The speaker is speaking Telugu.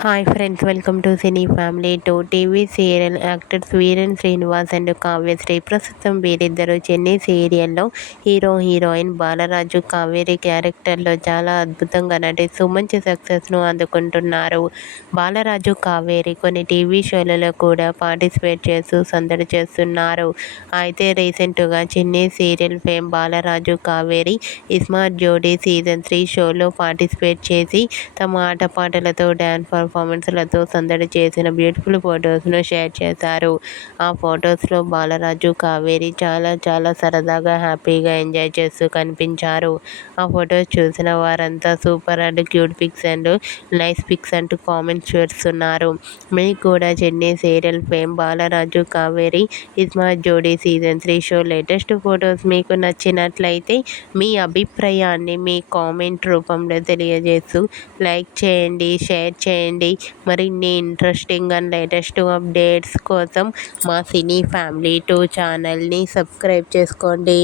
Hi friends, welcome to cine family two. TV serial actors Veeran Srinivas and Kavyasri ప్రస్తుతం వీరిద్దరూ చెన్నై సీరియల్లో హీరోయిన్ బాలరాజు కావేరి క్యారెక్టర్లో చాలా అద్భుతంగా నటిస్తూ మంచి సక్సెస్ను అందుకుంటున్నారు. బాలరాజు కావేరి కొన్ని టీవీ షోలలో కూడా పార్టిసిపేట్ చేస్తూ సందడి చేస్తున్నారు. అయితే రీసెంట్గా Chennai serial fame Balaraju Kaveri smart జోడీ సీజన్ 3 షోలో పార్టిసిపేట్ చేసి తమ ఆటపాటలతో డ్యాన్స్ పర్ఫార్మెన్స్లతో సందడి చేసిన బ్యూటిఫుల్ ఫొటోస్ను షేర్ చేశారు. ఆ ఫొటోస్లో బాలరాజు కావేరి చాలా సరదాగా హ్యాపీగా ఎంజాయ్ చేస్తూ కనిపించారు. ఆ ఫొటోస్ చూసిన వారంతా super and cute pics and nice pics అంటూ కామెంట్స్ చేస్తున్నారు. మీకు కూడా Chennai serial fame Balaraju Kaveri smart జోడీ సీజన్ 3 షో లేటెస్ట్ ఫొటోస్ మీకు నచ్చినట్లయితే మీ అభిప్రాయాన్ని మీ కామెంట్ రూపంలో తెలియజేస్తూ లైక్ చేయండి, షేర్ చేయండి. మరిన్ని ఇంట్రెస్టింగ్ అండ్ లేటెస్ట్ అప్డేట్స్ కోసం మా సినీ ఫ్యామిలీ 2 ఛానల్ని సబ్స్క్రైబ్ చేసుకోండి.